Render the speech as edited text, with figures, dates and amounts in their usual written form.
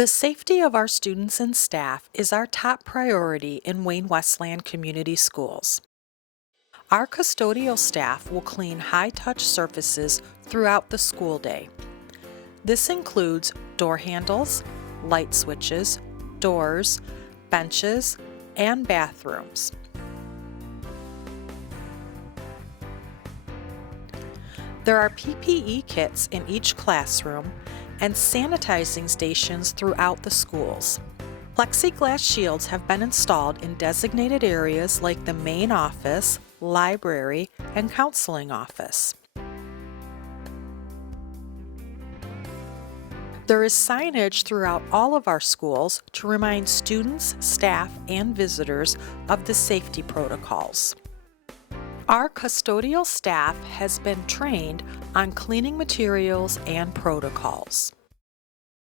The safety of our students and staff is our top priority in Wayne Westland Community Schools. Our custodial staff will clean high-touch surfaces throughout the school day. This includes door handles, light switches, doors, benches, and bathrooms. There are PPE kits in each classroom and sanitizing stations throughout the schools. Plexiglass shields have been installed in designated areas like the main office, library, and counseling office. There is signage throughout all of our schools to remind students, staff, and visitors of the safety protocols. Our custodial staff has been trained on cleaning materials and protocols.